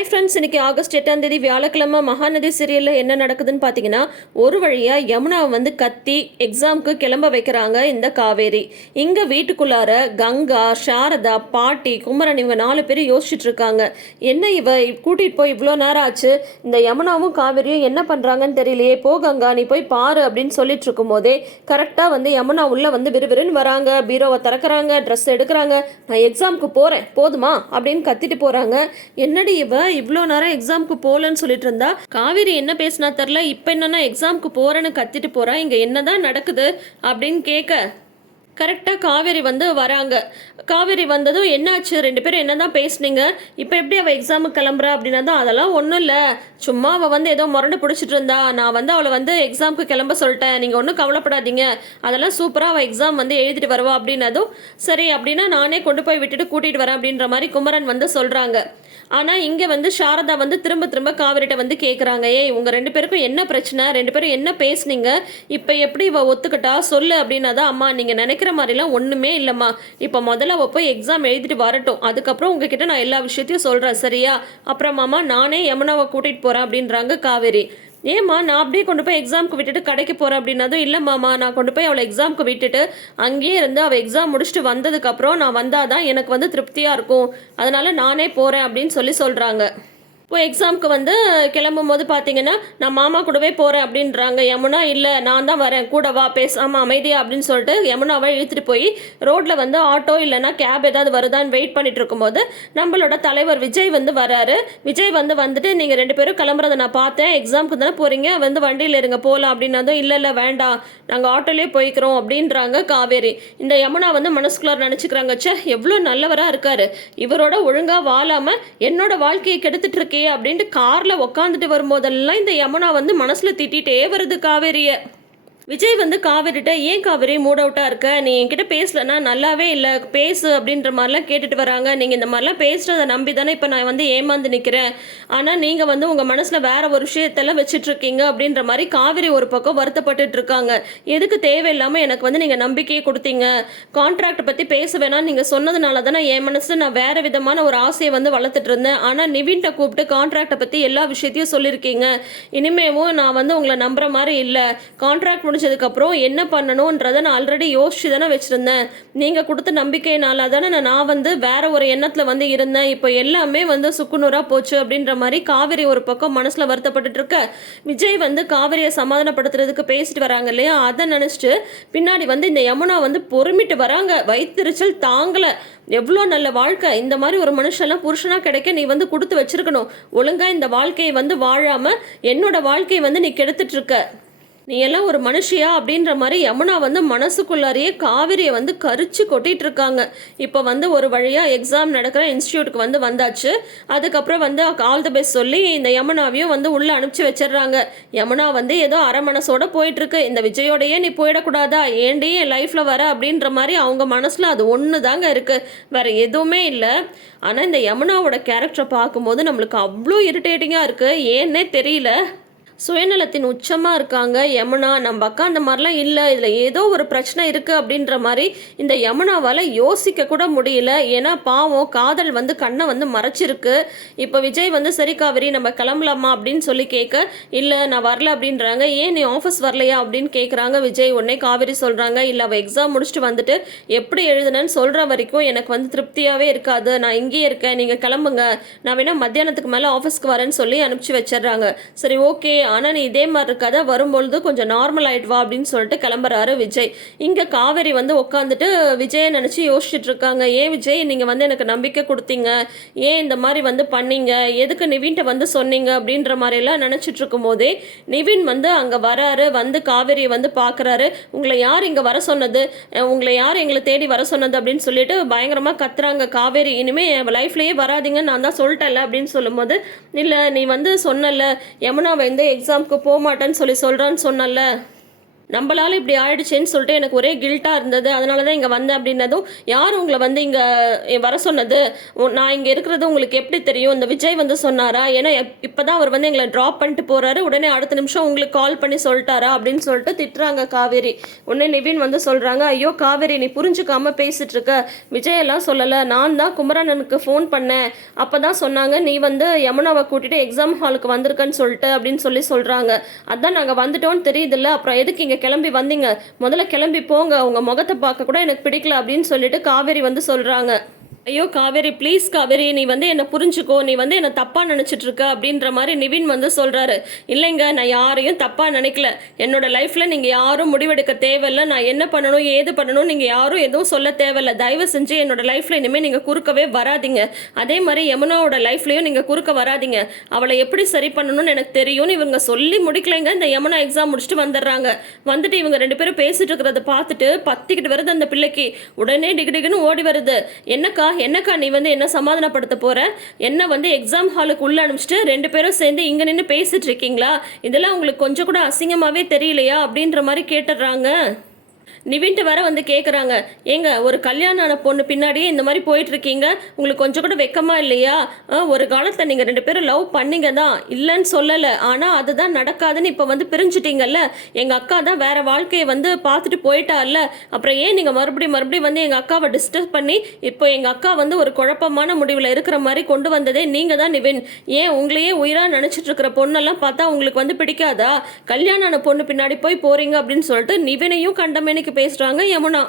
Hi friends இன்னைக்கு August எட்டாம் தேதி வியாழக்கிழமை மகாநதி சீரியலில் என்ன நடக்குதுன்னு பார்த்தீங்கன்னா ஒரு வழியாக யமுனாவை வந்து கத்தி எக்ஸாமுக்கு கிளம்ப வைக்கிறாங்க இந்த காவேரி. இங்கே வீட்டுக்குள்ளார கங்கா சாரதா பாட்டி குமரன் இவங்க நாலு பேர் யோசிச்சுட்டு இருக்காங்க. என்ன இவ கூட்டிகிட்டு போய் இவ்வளோ நேரம் ஆச்சு? இந்த யமுனாவும் காவேரியும் என்ன பண்ணுறாங்கன்னு தெரியலையே. போ கங்கா நீ போய் பாரு அப்படின்னு சொல்லிட்டு இருக்கும்போதே கரெக்டாக வந்து யமுனா உள்ளே வந்து விறுவிறுன்னு வராங்க. பீரோவை திறக்கறாங்க ட்ரெஸ் எடுக்கிறாங்க. நான் எக்ஸாமுக்கு போகிறேன் போதுமா? அப்படின்னு கத்திட்டு போகிறாங்க என்னடி இவ? இவ்வளோ நேரம் எக்ஸாமுக்கு போகலன்னு சொல்லிட்டு இருந்தா காவேரி என்ன பேசினா தெரில இப்போ என்னன்னா எக்ஸாமுக்கு போகிறேன்னு கத்திட்டு போகிறா இங்கே என்னதான் நடக்குது அப்படின்னு கேட்க கரெக்டாக காவேரி வந்து வராங்க. காவேரி வந்ததும் என்னாச்சு? ரெண்டு பேரும் என்ன தான் பேசுனீங்க? இப்போ எப்படி அவள் எக்ஸாமுக்கு கிளம்புறா அப்படின்னா தான் அதெல்லாம் ஒன்றும் இல்லை. சும்மா அவள் வந்து ஏதோ முரண்டு பிடிச்சிட்டு இருந்தா நான் வந்து அவளை வந்து எக்ஸாமுக்கு கிளம்ப சொல்லிட்டேன். நீங்கள் ஒன்றும் கவலைப்படாதீங்க. அதெல்லாம் சூப்பராக அவள் எக்ஸாம் வந்து எழுதிட்டு வருவா அப்படின்னதும் சரி அப்படின்னா நானே கொண்டு போய் விட்டுட்டு கூட்டிகிட்டு வரேன் அப்படின்ற மாதிரி குமரன் வந்து சொல்கிறாங்க ஆனால் இங்கே வந்து சாரதா வந்து திரும்ப திரும்ப காவிரிட்ட வந்து கேட்குறாங்க ஏய் உங்கள் ரெண்டு பேருக்கும் என்ன பிரச்சனை? ரெண்டு பேரும் என்ன பேசுனீங்க? இப்போ எப்படி இவ ஒத்துக்கிட்டா? சொல்லு அப்படின்னா தான் அம்மா நீங்கள் நினைக்கிற மாதிரிலாம் ஒன்றுமே இல்லைம்மா. இப்போ முதல்ல அவள் போய் எக்ஸாம் எழுதிட்டு வரட்டும். அதுக்கப்புறம் உங்ககிட்ட நான் எல்லா விஷயத்தையும் சொல்கிறேன் சரியா? அப்புறமாமா நானே யமுனாவை கூட்டிகிட்டு போகிறேன் அப்படின்றாங்க காவேரி. ஏம்மா நான் அப்படியே கொண்டு போய் எக்ஸாமுக்கு விட்டுட்டு கடைக்கு போகிறேன் அப்படின்னதும் இல்லைம்மாம்மா நான் கொண்டு போய் அவளை எக்ஸாமுக்கு விட்டுட்டு அங்கேயே இருந்து அவள் எக்ஸாம் முடிச்சுட்டு வந்ததுக்கப்புறம் நான் வந்தால் தான் எனக்கு வந்து திருப்தியாக இருக்கும். அதனால் நானே போகிறேன் அப்படின்னு சொல்லி சொல்கிறாங்க இப்போ எக்ஸாமுக்கு வந்து கிளம்பும் போது பார்த்தீங்கன்னா நான் மாமா கூடவே போகிறேன் அப்படின்றாங்க. யமுனா இல்லை நான் தான் வரேன். கூட வா பேசாமல் அமைதியா அப்படின்னு சொல்லிட்டு யமுனாவை இழுத்துட்டு போய் ரோட்டில் வந்து ஆட்டோ இல்லைன்னா கேப் ஏதாவது வருதான்னு வெயிட் பண்ணிட்டு இருக்கும்போது நம்மளோட தலைவர் விஜய் வந்து வராரு. விஜய் வந்து வந்துட்டு நீங்கள் ரெண்டு பேரும் கிளம்புறத நான் பார்த்தேன். எக்ஸாமுக்கு தானே போகிறீங்க வந்து வண்டியில் இருங்க போகலாம் அப்படின்னதும் இல்லை இல்லை வேண்டாம். நாங்கள் ஆட்டோலேயே போய்க்கிறோம் அப்படின்றாங்க காவேரி. இந்த யமுனா வந்து மனசுக்குள்ளார் நினச்சிக்கிறாங்க ச்சே எவ்வளோ நல்லவராக இருக்காரு. இவரோட ஒழுங்காக வாழாமல் என்னோட வாழ்க்கையை கெடுத்துட்டு இருக்கேன் அப்படின்ட்டு காரில் உக்காந்துட்டு வரும்போதெல்லாம் இந்த யமுனா வந்து மனசில் திட்டிகிட்டே வருது காவேரியை. விஜய் வந்து காவேரிட்ட ஏன் காவேரி மூட் அவுட்டாக இருக்க. நீ என்கிட்ட பேசலன்னா நல்லாவே இல்லை. பேசு அப்படின்ற மாதிரிலாம் கேட்டுட்டு வராங்க. நீங்கள் இந்த மாதிரிலாம் பேசுகிறத நம்பி தானே இப்போ நான் வந்து ஏமாந்து நிற்கிறேன் ஆனால் நீங்கள் வந்து உங்கள் மனசில் வேற ஒரு விஷயத்தெல்லாம் வச்சுட்ருக்கீங்க அப்படின்ற மாதிரி காவேரி ஒரு பக்கம் வருத்தப்பட்டுட்டு இருக்காங்க. எதுக்கு தேவையில்லாமல் எனக்கு வந்து நீங்கள் நம்பிக்கையை கொடுத்தீங்க? கான்ட்ராக்ட் பற்றி பேச வேணாம் நீங்கள் சொன்னதுனால தானே என் மனசில் நான் வேறு விதமான ஒரு ஆசையை வந்து வளர்த்துட்டு இருந்தேன். ஆனால் நிவின்ட்ட கூப்பிட்டு கான்ட்ராக்டை பற்றி எல்லா விஷயத்தையும் சொல்லியிருக்கீங்க. இனிமேவும் நான் வந்து உங்களை நம்புகிற மாதிரி இல்லை. கான்ட்ராக்ட் முடிச்சதுக்கப்புறம் என்ன பண்ணணுன்றதை நான் ஆல்ரெடி யோசிச்சு தானே வச்சுருந்தேன். நீங்கள் கொடுத்த நம்பிக்கையினால தானே நான் நான் வந்து வேற ஒரு எண்ணத்தில் வந்து இருந்தேன். இப்போ எல்லாமே வந்து சுக்குநூறாக போச்சு அப்படின்ற மாதிரி காவேரி ஒரு பக்கம் மனசில் வருத்தப்பட்டுட்டு இருக்க விஜய் வந்து காவேரியை சமாதானப்படுத்துறதுக்கு பேசிட்டு வராங்க இல்லையா? அதை நினச்சிட்டு பின்னாடி வந்து இந்த யமுனா வந்து பொறுமிட்டு வராங்க. வைத்திருச்சல் தாங்கலை. எவ்வளோ நல்ல வாழ்க்கை. இந்த மாதிரி ஒரு மனுஷன்லாம் புருஷனாக கிடைக்க நீ வந்து கொடுத்து வச்சிருக்கணும். ஒழுங்காக இந்த வாழ்க்கையை வந்து வாழாமல் என்னோட வாழ்க்கையை வந்து நீ கெடுத்துட்ருக்க. நீ எல்லாம் ஒரு மனுஷியா அப்படின்ற மாதிரி யமுனா வந்து மனசுக்குள்ளாரையே காவிரியை வந்து கரிச்சு கொட்டிட்டு இருக்காங்க. இப்போ வந்து ஒரு வழியாக எக்ஸாம் நடக்கிற இன்ஸ்டியூட்டுக்கு வந்து வந்தாச்சு. அதுக்கப்புறம் வந்து ஆல் த பெஸ்ட் சொல்லி இந்த யமுனாவையும் வந்து உள்ளே அனுப்பிச்சு வச்சிடுறாங்க. யமுனா வந்து ஏதோ அரை மனசோட போயிட்டு இருக்கு இந்த விஜயோடையே நீ போயிடக்கூடாதா? ஏண்டி என் லைஃப்பில் வர அப்படின்ற மாதிரி அவங்க மனசில் அது ஒன்று தாங்க இருக்குது வேறு எதுவுமே இல்லை. ஆனால் இந்த யமுனாவோட கேரக்டரை பார்க்கும்போது நம்மளுக்கு அவ்வளோ இரிட்டேட்டிங்காக இருக்குது ஏன்னே தெரியல. சுயநலத்தின் உச்சமாக இருக்காங்க யமுனா நம்ம அக்கா அந்த மாதிரிலாம் இல்லை. இதில் ஏதோ ஒரு பிரச்சனை இருக்குது அப்படின்ற மாதிரி இந்த யமுனாவால் யோசிக்க கூட முடியல. ஏன்னா பாவம் காதல் வந்து கண்ணை வந்து மறைச்சிருக்கு. இப்போ விஜய் வந்து சரி காவேரி நம்ம கிளம்பலாமா அப்படின்னு சொல்லி கேட்க இல்லை நான் வரல அப்படின்றாங்க. ஏன் நீ ஆஃபீஸ் வரலையா? அப்படின்னு கேட்குறாங்க விஜய். உடனே காவேரி சொல்கிறாங்க இல்லை அவள் எக்ஸாம் முடிச்சுட்டு வந்துட்டு எப்படி எழுதுனேன்னு சொல்கிற வரைக்கும் எனக்கு வந்து திருப்தியாகவே இருக்காது. நான் இங்கேயே இருக்கேன். நீங்கள் கிளம்புங்க. நான் வேணால் மத்தியானத்துக்கு மேலே ஆஃபீஸ்க்கு வரேன்னு சொல்லி அனுப்பிச்சி வச்சிடுறாங்க. சரி ஓகே ஆனால் நீ இதே மாதிரி கதை வரும்பொழுது கொஞ்சம் நார்மல் ஆயிட்டு வா அப்படின்னு சொல்லிட்டு கிளம்புறாரு விஜய். இங்கே காவேரி வந்து உட்காந்துட்டு விஜயை நினச்சி யோசிச்சுட்டு இருக்காங்க. ஏன் விஜய் நீங்கள் வந்து எனக்கு நம்பிக்கை கொடுத்தீங்க? ஏன் இந்த மாதிரி வந்து பண்ணீங்க? எதுக்கு நிவின்ட்ட வந்து சொன்னீங்க? அப்படின்ற மாதிரிலாம் நினச்சிட்டு இருக்கும் போதே நிவின் வந்து அங்கே வராரு. வந்து காவேரியை வந்து பார்க்குறாரு உங்களை யார் இங்கே வர சொன்னது? உங்களை யார் எங்களை தேடி வர சொன்னது? அப்படின்னு சொல்லிட்டு பயங்கரமாக கத்துறாங்க காவேரி. இனிமேல் என் லைஃப்லேயே வராதீங்க நான் தான் சொல்லிட்டேன்ல? அப்படின்னு சொல்லும்போது இல்லை நீ வந்து சொன்னல யமுனா வந்து எக்ஸாமுக்கு போக மாட்டேன்னு சொல்லி சொல்கிறான்னு சொன்னல நம்மளால இப்படி ஆயிடுச்சேன்னு சொல்லிட்டு எனக்கு ஒரே கில்ட்டாக இருந்தது. அதனால தான் இங்கே வந்தேன் அப்படின்னதும் யார் உங்களை வந்து இங்கே வர சொன்னது? நான் இங்கே இருக்கிறது உங்களுக்கு எப்படி தெரியும்? இந்த விஜய் வந்து சொன்னாரா? ஏன்னா இப்போ தான் அவர் வந்து எங்களை ட்ராப் பண்ணிட்டு போகிறாரு உடனே அடுத்த நிமிஷம் உங்களுக்கு கால் பண்ணி சொல்லிட்டாரா? அப்படின்னு சொல்லிட்டு திட்டுறாங்க காவேரி. உடனே நிவின் வந்து சொல்கிறாங்க ஐயோ காவேரி நீ புரிஞ்சுக்காம பேசிட்டு இருக்க விஜய் எல்லாம் சொல்லலை. நான் தான் குமரனனுக்கு ஃபோன் பண்ணேன். அப்போ தான் சொன்னாங்க நீ வந்து யமுனாவை கூட்டிகிட்டு எக்ஸாம் ஹாலுக்கு வந்திருக்கன்னு சொல்லிட்டு அப்படின்னு சொல்லி சொல்கிறாங்க அதான் நாங்கள் வந்துட்டோம்னு தெரியுதுல்ல. அப்புறம் எதுக்கு இங்கே கிளம்பி வந்தீங்க. முதல்ல கிளம்பி போங்க. உங்கள் முகத்தை பார்க்க கூட எனக்கு பிடிக்கல அப்படின்னு சொல்லிட்டு காவேரி வந்து சொல்கிறாங்க ஐயோ காவேரி ப்ளீஸ் காவேரி நீ வந்து என்னை புரிஞ்சுக்கோ நீ வந்து என்னை தப்பாக நினச்சிட்டு இருக்க அப்படின்ற மாதிரி நிவின் வந்து சொல்கிறாரு இல்லைங்க நான் யாரையும் தப்பாக நினைக்கல. என்னோட லைஃப்பில் நீங்கள் யாரும் முடிவெடுக்க தேவையில்ல. நான் என்ன பண்ணணும் ஏது பண்ணணும் நீங்கள் யாரும் எதுவும் சொல்ல தேவையில்ல. தயவு செஞ்சு என்னோட லைஃப்பில் இனிமேல் நீங்கள் குறுக்கவே வராதீங்க. அதே மாதிரி யமுனாவோட லைஃப்லையும் நீங்கள் குறுக்க வராதீங்க. அவளை எப்படி சரி பண்ணணும்னு எனக்கு தெரியும்னு இவங்க சொல்லி முடிக்கலைங்க. இந்த யமுனா எக்ஸாம் முடிச்சுட்டு வந்துடுறாங்க. வந்துட்டு இவங்க ரெண்டு பேரும் பேசிட்டு இருக்கிறத பார்த்துட்டு பத்திக்கிட்டு வருது அந்த பிள்ளைக்கு. உடனே டிகுடிகுன்னு ஓடி வருது. என்னக்கா என்னக்கா நீ வந்து என்ன சமாதானப்படுத்த போகிற என்ன வந்து எக்ஸாம் ஹாலுக்கு உள்ளே அனுப்பிச்சிட்டு ரெண்டு பேரும் சேர்ந்து இங்கே நின்று பேசிட்டு இருக்கீங்களா? இதெல்லாம் உங்களுக்கு கொஞ்சம் கூட அசிங்கமாகவே தெரியலையா? அப்படின்ற மாதிரி கேட்டுடுறாங்க. நிவின்ட்டு வர வந்து கேட்குறாங்க ஏங்க ஒரு கல்யாணம் ஆன பொண்ணு பின்னாடியே இந்த மாதிரி போயிட்டுருக்கீங்க? உங்களுக்கு கொஞ்சம் கூட வெக்கமாக இல்லையா? ஒரு காலத்தில் நீங்கள் ரெண்டு பேரும் லவ் பண்ணீங்க தான் இல்லைன்னு சொல்லலை. ஆனால் அதுதான் நடக்காதுன்னு இப்போ வந்து பிரிஞ்சுட்டீங்கல்ல? எங்கள் அக்கா தான் வேறு வாழ்க்கையை வந்து பார்த்துட்டு போயிட்டால அப்புறம் ஏன் நீங்கள் மறுபடியும் மறுபடியும் வந்து எங்கள் அக்காவை டிஸ்டர்ப் பண்ணி இப்போ எங்கள் அக்கா வந்து ஒரு குழப்பமான முடிவில் இருக்கிற மாதிரி கொண்டு வந்ததே நீங்கள் தான் நிவின். ஏன் உங்களையே உயிராக நினச்சிட்டு இருக்கிற பொண்ணெல்லாம் பார்த்தா உங்களுக்கு வந்து பிடிக்காதா? கல்யாணம் ஆன பொண்ணு பின்னாடி போய் போகிறீங்க அப்படின்னு சொல்லிட்டு நிவினையும் கண்டமேனிக்கு பேசுகிறாங்க யமுனா.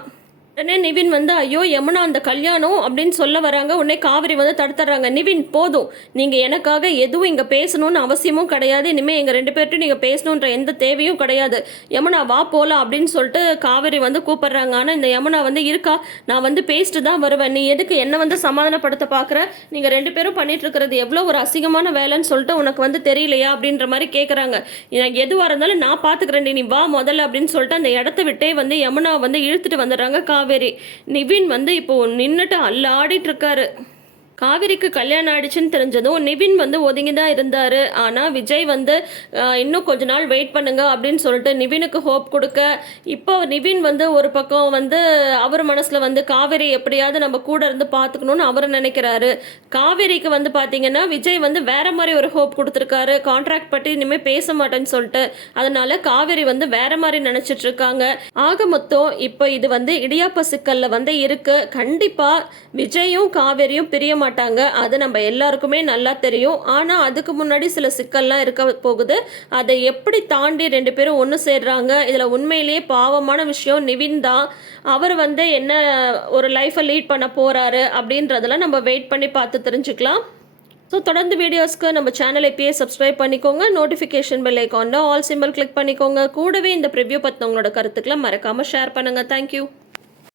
உடனே நிவின் வந்து ஐயோ யமுனா அந்த கல்யாணம் அப்படின்னு சொல்ல வராங்க. உடனே காவிரி வந்து தடுத்துறாங்க. நிவின் போதும். நீங்கள் எனக்காக எதுவும் இங்கே பேசணும்னு அவசியமும் கிடையாது. இனிமேல் எங்கள் ரெண்டு பேர்ட்டும் நீங்கள் பேசணுன்ற எந்த தேவையும் கிடையாது. யமுனா வா போகலாம் அப்படின்னு சொல்லிட்டு காவிரி வந்து கூப்பிடுறாங்க. ஆனால் இந்த யமுனா வந்து இருக்கா? நான் வந்து பேசிட்டு தான் வருவேன். நீ எதுக்கு என்ன வந்து சமாதானப்படுத்த பார்க்குற? நீங்கள் ரெண்டு பேரும் பண்ணிட்டு இருக்கிறது எவ்வளோ ஒரு அசிங்கமான வேலைன்னு சொல்லிட்டு உனக்கு வந்து தெரியலையா? அப்படின்ற மாதிரி கேட்குறாங்க எனக்கு எதுவாக இருந்தாலும் நான் பார்த்துக்கிறேன் நீ வா முதல்ல அப்படின்னு சொல்லிட்டு அந்த இடத்த விட்டே வந்து யமுனா வந்து இழுத்துட்டு வந்துடுறாங்க. காவிரி நிவின் வந்து இப்போ நின்றுட்டு அல்லாடிட்டு இருக்காரு. காவிரிக்கு கல்யாணம் ஆயிடுச்சுன்னு தெரிஞ்சதும் நிவின் வந்து ஒதுங்கி தான் இருந்தார். ஆனால் விஜய் வந்து இன்னும் கொஞ்ச நாள் வெயிட் பண்ணுங்க அப்படின்னு சொல்லிட்டு நிவினுக்கு ஹோப் கொடுக்க இப்போ நிவின் வந்து ஒரு பக்கம் வந்து அவர் மனசில் வந்து காவேரி எப்படியாவது நம்ம கூட இருந்து பார்த்துக்கணும்னு அவர் நினைக்கிறாரு. காவேரிக்கு வந்து பார்த்தீங்கன்னா விஜய் வந்து வேற மாதிரி ஒரு ஹோப் கொடுத்துருக்காரு. கான்ட்ராக்ட் பற்றி இனிமேல் பேச மாட்டேன்னு சொல்லிட்டு அதனால காவேரி வந்து வேற மாதிரி நினச்சிட்டு இருக்காங்க. ஆக மொத்தம் இப்போ இது வந்து இடியாப்ப சிக்கலில் வந்து இருக்கு. கண்டிப்பாக விஜயும் காவேரியும் பிரிய மாட்டாங்க மாட்டாங்க. அது நம்ம எல்லாருக்குமே நல்லா தெரியும். ஆனால் அதுக்கு முன்னாடி சில சிக்கல்லாம் இருக்க போகுது. அதை எப்படி தாண்டி ரெண்டு பேரும் ஒன்று சேர்றாங்க? இதில் உண்மையிலேயே பாவமான விஷயம் நிவின் தான். அவர் வந்து என்ன ஒரு லைஃப்பை லீட் பண்ண போகிறாரு அப்படின்றதெல்லாம் நம்ம வெயிட் பண்ணி பார்த்து தெரிஞ்சுக்கலாம். ஸோ தொடர்ந்து வீடியோஸ்க்கு நம்ம சேனல் இப்பயே சப்ஸ்கிரைப் பண்ணிக்கோங்க. நோட்டிஃபிகேஷன் பெல் ஐக்கானில் ஆல் சிம்பிள் கிளிக் பண்ணிக்கோங்க. கூடவே இந்த ப்ரிவ்யூ பற்றின உங்களோட கருத்துக்களை மறக்காமல் ஷேர் பண்ணுங்கள் தேங்க்யூ